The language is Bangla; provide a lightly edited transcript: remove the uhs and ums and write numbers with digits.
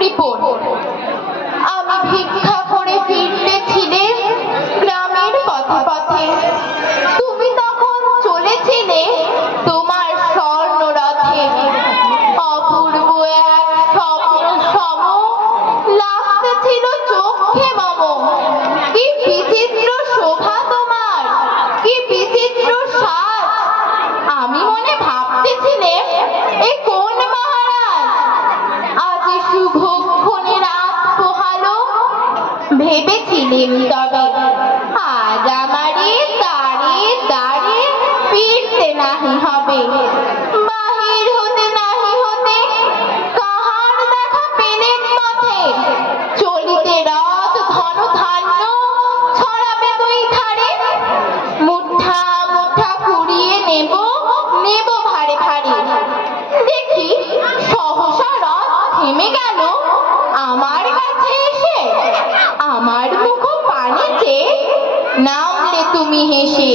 কৃপণ। আমি ভিক্ষা করে ফিরতেছিলে গ্রামের পথে পথে, তুমি তখন চলেছিলে তোমার স্বর্ণরথে। অপূর্ব এক স্বপ্ন সম লাগতেছিল চোখে মম। কি বিচিত্র শোভা তোমার, কি বিচিত্র সাজ। আমি মনে ভাবতেছিলে এ কোন মহারাজ, আজ শুভক্ষণে রাত পোহালো। ভেবেছিলেন তবে আজ আমারে দাঁড়ে দাঁড়ে ফিরতে নাহি হবে। বাহির হতে নাহি হতে কাহার দেখা পেলেন পথে। চলিতে রথ ধন ধান্য ছড়াবে দুই ধারে। মুঠা মুঠা কুড়িয়ে নেব নেব ভারে ভারে। দেখি সহসা রথ থেমে গেল আমার কাছে এসে। আমার মুখ পানে চেয়ে নামলে তুমি হেসে।